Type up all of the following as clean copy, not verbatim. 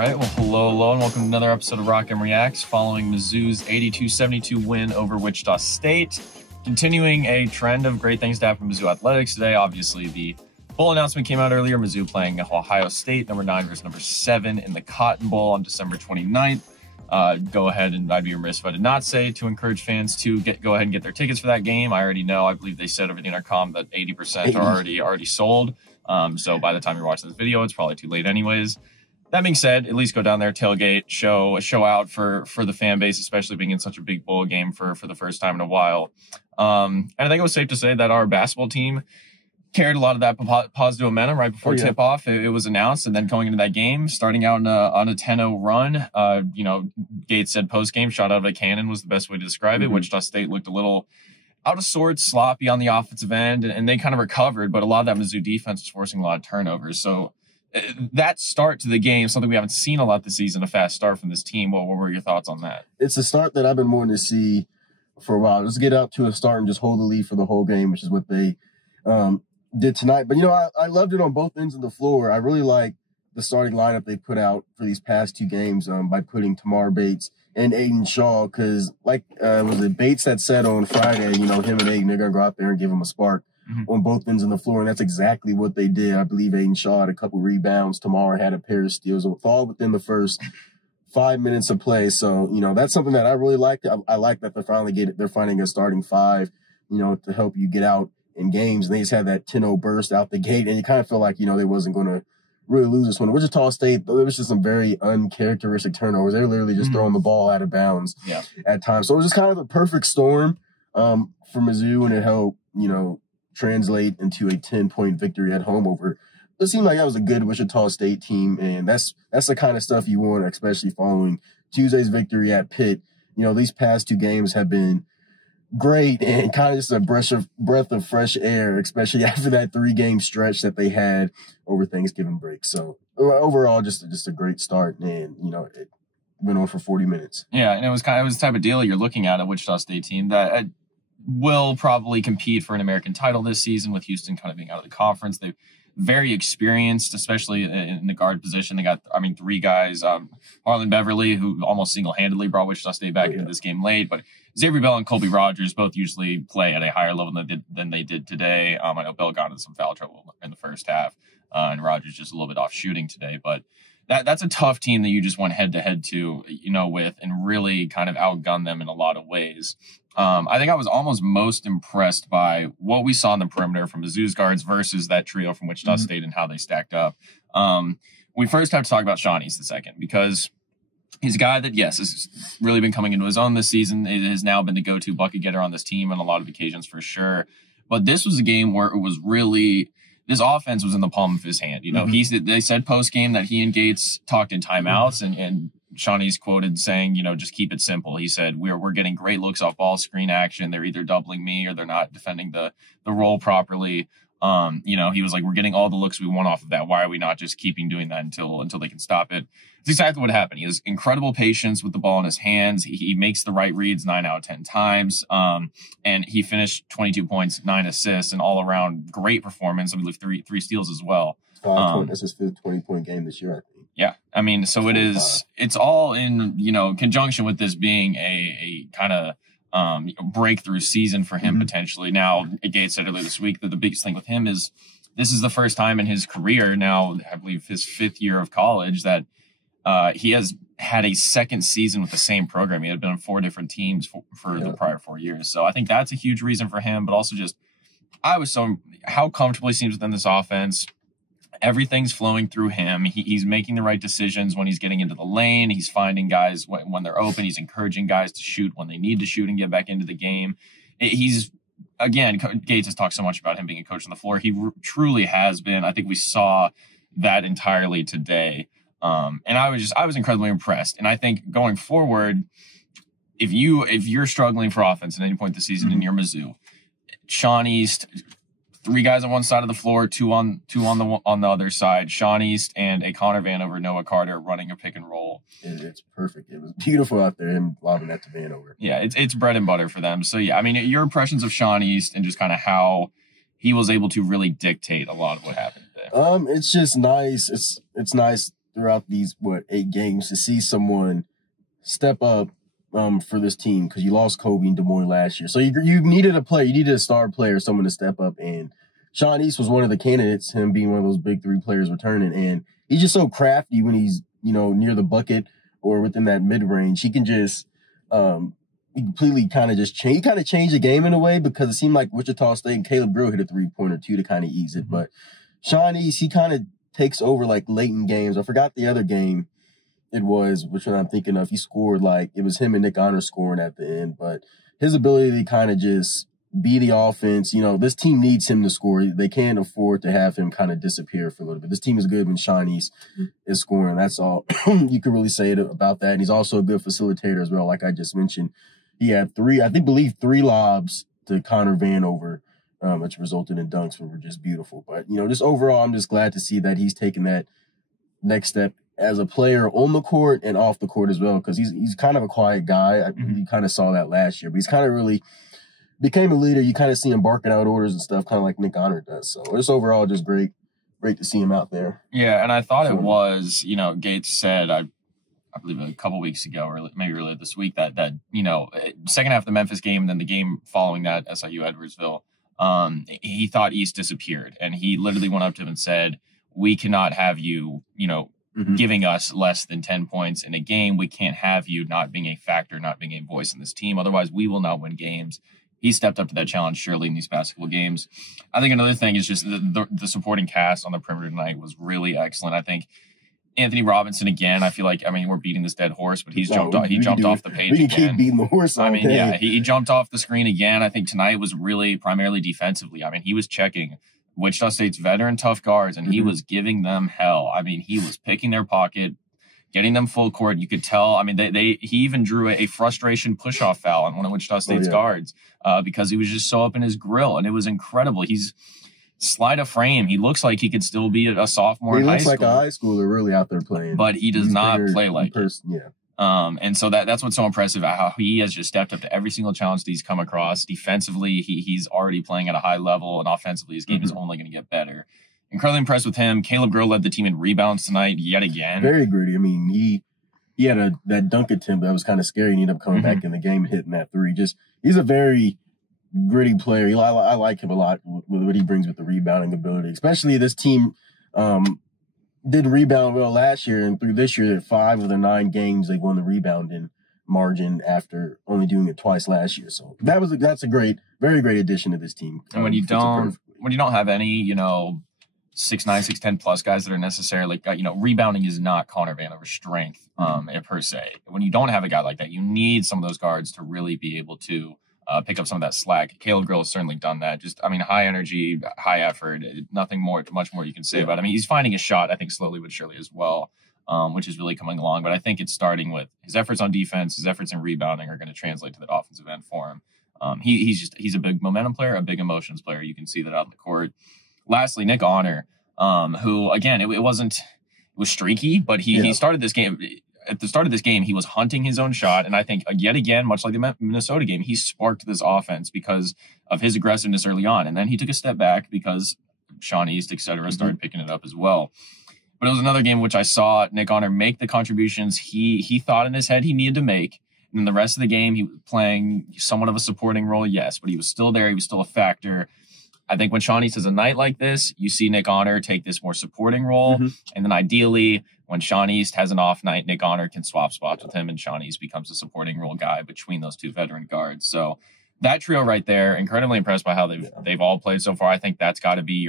right, well, hello, and welcome to another episode of Rock M Reacts following Mizzou's 82-72 win over Wichita State. Continuing a trend of great things to happen in Mizzou athletics today. Obviously, the bowl announcement came out earlier. Mizzou playing Ohio State, number 9 versus number 7 in the Cotton Bowl on December 29th. Go ahead, and I'd be remiss if I did not say to encourage fans to go ahead and get their tickets for that game. I already know. I believe they said everything in our comm that 80% are already sold. So by the time you're watching this video, it's probably too late anyways. That being said, at least go down there, tailgate, show out for the fan base, especially being in such a big bowl game for the first time in a while. And I think it was safe to say that our basketball team carried a lot of that positive momentum right before tip-off. It was announced, and then going into that game, starting out on a 10-0 run. Gates said post-game, shot out of a cannon was the best way to describe it. Wichita State looked a little out of sorts, sloppy on the offensive end, and they kind of recovered, but a lot of that Mizzou defense was forcing a lot of turnovers. So that start to the game, something we haven't seen a lot this season, a fast start from this team. What were your thoughts on that? It's a start that I've been wanting to see for a while. Just get out to a start and just hold the lead for the whole game, which is what they did tonight. But, I loved it on both ends of the floor. I really like the starting lineup they put out for these past two games by putting Tamar Bates and Aiden Shaw, because was it Bates that said on Friday, him and Aiden, they're going to go out there and give him a spark on both ends of the floor, and that's exactly what they did. I believe Aiden Shaw had a couple rebounds. Tamar had a pair of steals, all within the first 5 minutes of play. So, that's something that I really like. I like that they're finding a starting five, to help you get out in games. And they just had that 10-0 burst out the gate, and you kind of feel like, they wasn't going to really lose this one. Wichita State, there was just some very uncharacteristic turnovers. They were literally just throwing the ball out of bounds at times. So it was just kind of a perfect storm for Mizzou, and it helped, translate into a 10-point victory at home over. It seemed like that was a good Wichita State team, and that's the kind of stuff you want, especially following Tuesday's victory at Pitt. These past two games have been great and kind of just a breath of fresh air, especially after that 3-game stretch that they had over Thanksgiving break. So overall, just a great start, and it went on for 40 minutes. Yeah, and it was the type of deal you're looking at a Wichita State team that will probably compete for an American title this season, with Houston kind of being out of the conference. They're very experienced, especially in the guard position. They got, 3 guys. Harlan Beverly, who almost single-handedly brought Wichita State back into this game late, but Xavier Bell and Colby Rogers both usually play at a higher level than they did today. I know Bell got into some foul trouble in the first half, and Rogers just a little bit off shooting today, but that's a tough team that you just went head-to-head to, with, and really kind of outgunned them in a lot of ways. I think I was almost most impressed by what we saw in the perimeter from Mizzou's guards versus that trio from Wichita State and how they stacked up. We first have to talk about Shawn East a second, because he's a guy that, yes, has really been coming into his own this season. It has now been the go-to bucket getter on this team on a lot of occasions for sure. But this was a game where it was really, this offense was in the palm of his hand. They said post-game that he and Gates talked in timeouts, and Shawn East quoted saying, just keep it simple. He said, we're getting great looks off ball screen action. They're either doubling me or they're not defending the role properly. He was like, we're getting all the looks we want off of that. Why are we not just keeping doing that until they can stop it? It's exactly what happened. He has incredible patience with the ball in his hands. He makes the right reads 9 out of 10 times. And he finished 22 points, 9 assists, and all around great performance. I believe three steals as well. That's his fifth 20-point game this year, I think. Yeah. So it's all in, conjunction with this being a kind of breakthrough season for him potentially. Now, Gates said earlier this week that the biggest thing with him is this is the first time in his career, now I believe his 5th year of college, that he has had a second season with the same program. He had been on 4 different teams for the prior 4 years. So I think that's a huge reason for him, but also just how comfortable he seems within this offense. Everything's flowing through him. He's making the right decisions when he's getting into the lane. He's finding guys when they're open. He's encouraging guys to shoot when they need to shoot and get back into the game. Gates has talked so much about him being a coach on the floor. He truly has been. I think we saw that entirely today. And I was incredibly impressed. And I think going forward, if you're struggling for offense at any point this season and you're Mizzou, Shawn East, 3 guys on one side of the floor, two on the other side. Shawn East and a Connor Vanover, Noah Carter running a pick and roll. It's perfect. It was beautiful out there, him lobbing that to Vanover. Yeah, it's bread and butter for them. So yeah, your impressions of Shawn East and just kind of how he was able to really dictate a lot of what happened today. It's just nice. It's nice throughout these 8 games to see someone step up for this team, because you lost Kobe and Des Moines last year. So you needed a player, you needed a star player, someone to step up, and Sean East was one of the candidates, him being one of those big 3 players returning, and he's just so crafty when he's, near the bucket or within that mid-range. He can just he completely kind of just change. He kind of changed the game in a way, because it seemed like Wichita State and Caleb Grill hit a 3-pointer too to kind of ease it. But Sean East, he kind of takes over like late in games. I forgot the other game it was, which one I'm thinking of. He scored it was him and Nick Honor scoring at the end. But his ability to kind of just be the offense, this team needs him to score. They can't afford to have him kind of disappear for a little bit. This team is good when Sean East is scoring. That's all you can really say about that. And he's also a good facilitator as well, like I just mentioned. He had 3 lobs to Connor Vanover, which resulted in dunks, which were just beautiful. But, just overall, I'm just glad to see that he's taken that next step as a player on the court and off the court as well, because he's kind of a quiet guy. You kind of saw that last year, but he's kind of really became a leader. You kind of see him barking out orders and stuff, kind of like Nick Honor does. So just overall, just great to see him out there. Yeah, and I thought it was, Gates said, I believe a couple weeks ago, or maybe earlier this week, that second half of the Memphis game, and then the game following that, SIU Edwardsville, he thought East disappeared, and he literally went up to him and said, "We cannot have you, giving us less than 10 points in a game. We can't have you not being a factor, not being a voice in this team. Otherwise, we will not win games." He stepped up to that challenge surely in these past couple games. I think another thing is just the supporting cast on the perimeter tonight was really excellent. I think Anthony Robinson again. I feel like we're beating this dead horse, but he jumped off the page again. We can keep beating the horse. Yeah, he jumped off the screen again. I think tonight was really primarily defensively. He was checking Wichita State's veteran tough guards, and he was giving them hell. He was picking their pocket, getting them full court. You could tell. He even drew a frustration push-off foul on one of Wichita State's guards because he was just so up in his grill, and it was incredible. He's sleight of frame. He looks like he could still be a sophomore in high school. He looks like a high schooler really out there playing. But he does not play like it. Yeah. And so that's what's so impressive, how he has just stepped up to every single challenge that he's come across. Defensively, he's already playing at a high level, and offensively, his game is only going to get better. Incredibly impressed with him. Caleb Grill led the team in rebounds tonight yet again. Very gritty. He had that dunk attempt that was kind of scary, and he ended up coming back in the game and hitting that 3. He's a very gritty player. I like him a lot with what he brings with the rebounding ability. Especially this team didn't rebound well last year, and through this year, 5 of the 9 games they won the rebounding margin after only doing it twice last year. So that's a very great addition to this team. And when you don't have any 6'9", 6'10" plus guys that are necessarily, rebounding is not Connor Vanover's strength per se. When you don't have a guy like that, you need some of those guards to really be able to pick up some of that slack. Caleb Grill has certainly done that. High energy, high effort, much more you can say about him. He's finding his shot, I think, slowly but surely as well, which is really coming along. But I think it's starting with his efforts on defense, his efforts in rebounding are going to translate to that offensive end for him. He's a big momentum player, a big emotions player. You can see that out on the court. Lastly, Nick Honor, who, again, it was streaky, but he started this game. At the start of this game, he was hunting his own shot, and I think, yet again, much like the Minnesota game, he sparked this offense because of his aggressiveness early on, and then he took a step back because Sean East, etc., started picking it up as well. But it was another game in which I saw Nick Honor make the contributions he thought in his head he needed to make, and then the rest of the game, he was playing somewhat of a supporting role, yes, but he was still there, he was still a factor. I think when Sean East has a night like this, you see Nick Honor take this more supporting role. And then ideally, when Sean East has an off night, Nick Honor can swap spots with him, and Sean East becomes a supporting role guy between those 2 veteran guards. So that trio right there, incredibly impressed by how they've all played so far. I think that's got to be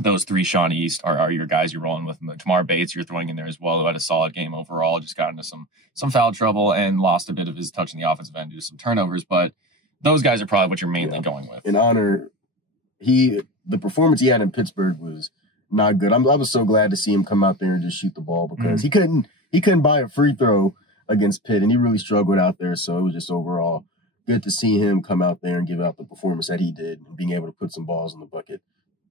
those 3 Sean East are your guys you're rolling with. Tamar Bates, you're throwing in there as well, who had a solid game overall, just got into some foul trouble and lost a bit of his touch in the offensive end due to some turnovers. But those guys are probably what you're mainly going with. In Honor, the performance he had in Pittsburgh was not good. I was so glad to see him come out there and just shoot the ball, because he couldn't buy a free throw against Pitt, and he really struggled out there. So it was just overall good to see him come out there and give out the performance that he did, and being able to put some balls in the bucket.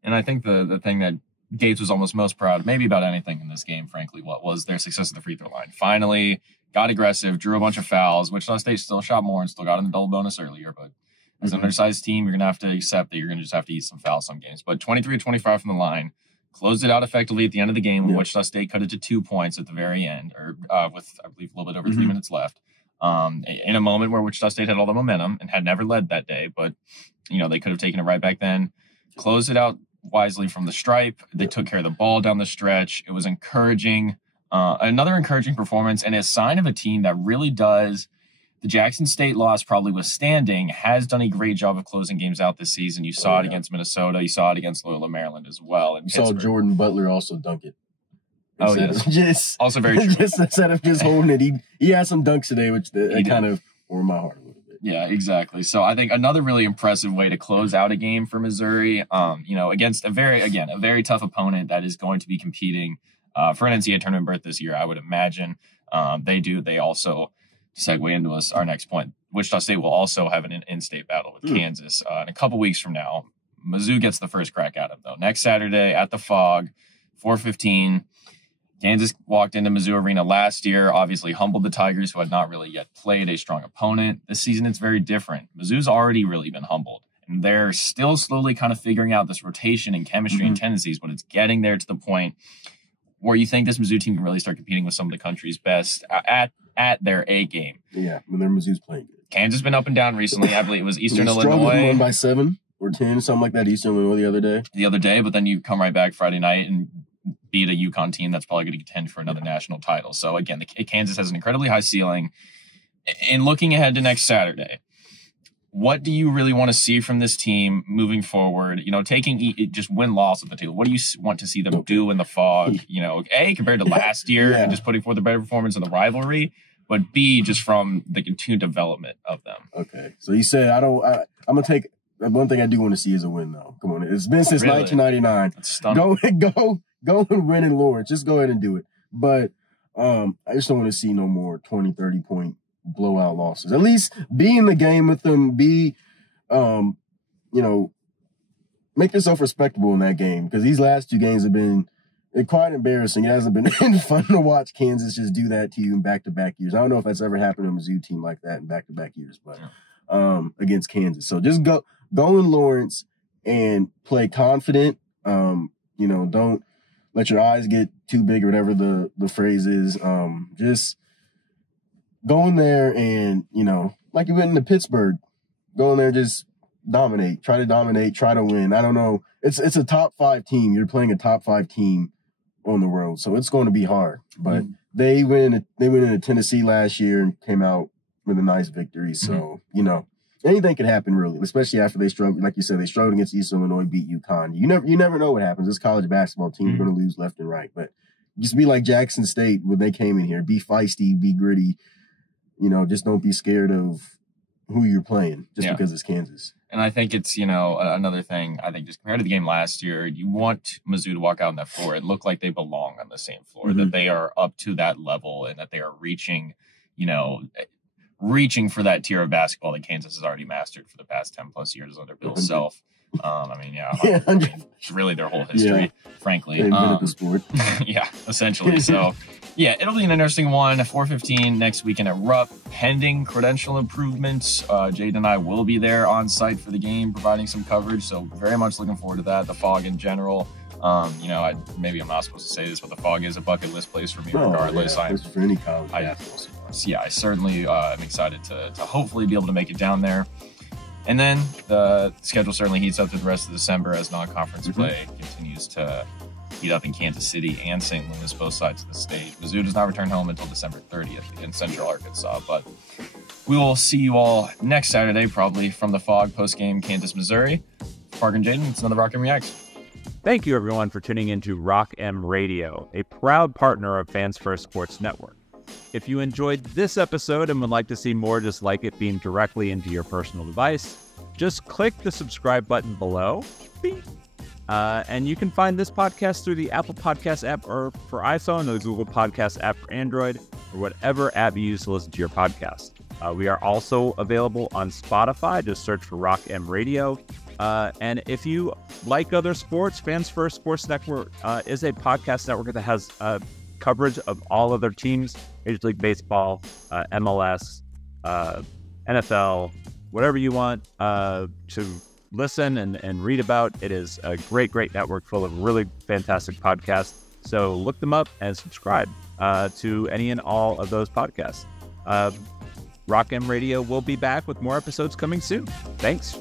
And I think the thing that Gates was almost most proud of, maybe about anything in this game, frankly, what was their success at the free throw line. Finally got aggressive, drew a bunch of fouls. Wichita State still shot more and still got in the double bonus earlier, but as an undersized team, you're going to have to accept that you're going to just have to eat some fouls some games. But 23-25 from the line, closed it out effectively at the end of the game when Yeah. Wichita State cut it to 2 points at the very end, or with, I believe, a little bit over 3 minutes left. In a moment where Wichita State had all the momentum and had never led that day, but, they could have taken it right back then. Closed it out wisely from the stripe. They took care of the ball down the stretch. It was encouraging. Another encouraging performance, and a sign of a team that really does. The Jackson State loss, probably withstanding, has done a great job of closing games out this season. You saw it against Minnesota. You saw it against Loyola Maryland as well. You saw Jordan Butler also dunk it. Oh, yes. Just, also very true. Just instead of just holding it, he had some dunks today, which kind of warmed my heart a little bit. Yeah, exactly. So I think another really impressive way to close out a game for Missouri, against a very tough opponent that is going to be competing for an NCAA tournament berth this year, I would imagine. They also, to segue into our next point, Wichita State will also have an in-state battle with Kansas in a couple weeks from now. Mizzou gets the first crack at it, though. Next Saturday at the Fog, 4:15. Kansas walked into Mizzou Arena last year, obviously humbled the Tigers, who had not really yet played a strong opponent. This season, it's very different. Mizzou's already really been humbled, and they're still slowly kind of figuring out this rotation and chemistry and tendencies, but it's getting there to the point where you think this Mizzou team can really start competing with some of the country's best at their A game. Yeah, when their Mizzou's playing good. Kansas has been up and down recently. I believe it was Eastern Illinois. Won by by 7 or 10, something like that, Eastern Illinois the other day. But then you come right back Friday night and beat a UConn team that's probably going to contend for another national title. So again, Kansas has an incredibly high ceiling. In looking ahead to next Saturday, what do you really want to see from this team moving forward? Taking just win-loss of the table. What do you want to see them do in the Fog? Compared to last year and just putting forth a better performance in the rivalry, but B, just from the continued development of them. Okay. So you said I'm going to take one thing I do want to see is a win, though. Come on. It's been since 1999. That's stunning. Go and win in Lawrence. Just go ahead and do it. But I just don't want to see no more 20, 30-point blowout losses. At least be in the game with them. Make yourself respectable in that game, because these last 2 games have been quite embarrassing. It hasn't been fun to watch Kansas just do that to you in back-to-back years. I don't know if that's ever happened to a Mizzou team like that in back-to-back years, but against Kansas. So just go in Lawrence and play confident. Don't let your eyes get too big, or whatever the phrase is. Just go in there and, like you went into Pittsburgh, go in there, just dominate, try to win. I don't know. It's a top 5 team. You're playing a top 5 team on the road, so it's going to be hard. But they went into Tennessee last year and came out with a nice victory. So, anything could happen, really, especially after they struggled. Like you said, they struggled against Eastern Illinois, beat UConn. You never know what happens. This college basketball team is going to lose left and right. But just be like Jackson State when they came in here. Be feisty, be gritty. Just don't be scared of who you're playing just because it's Kansas. And I think it's, another thing, I think just compared to the game last year, you want Mizzou to walk out on that floor and look like they belong on the same floor, that they are up to that level and that they are reaching for that tier of basketball that Kansas has already mastered for the past 10 plus years under Bill Self. It's really their whole history, frankly. They've been at the sport. Yeah, essentially. So, it'll be an interesting one. 4:15 next weekend at Rupp. Pending credential improvements. Jaden and I will be there on site for the game, providing some coverage. So, very much looking forward to that. The Fog in general. Maybe I'm not supposed to say this, but the Fog is a bucket list place for me, regardless. It's for any college. I certainly am excited to hopefully be able to make it down there. And then the schedule certainly heats up through the rest of December as non-conference play continues to heat up in Kansas City and St. Louis, both sides of the state. Mizzou does not return home until December 30th in Central Arkansas, but we will see you all next Saturday, probably from the Fog post-game Kansas, Missouri. Parker and Jaden, it's another Rock M Reacts. Thank you, everyone, for tuning into Rock M Radio, a proud partner of Fans First Sports Network. If you enjoyed this episode and would like to see more just like it beamed directly into your personal device, just click the subscribe button below. And you can find this podcast through the Apple Podcast app or for iPhone, or the Google Podcast app for Android, or whatever app you use to listen to your podcast. We are also available on Spotify. Just search for Rock M Radio. And if you like other sports, Fans First Sports Network is a podcast network that has coverage of all other teams, Major League Baseball, MLS, NFL, whatever you want to listen and read about. It is a great network full of really fantastic podcasts. So look them up and subscribe to any and all of those podcasts. Rock M Radio will be back with more episodes coming soon. Thanks.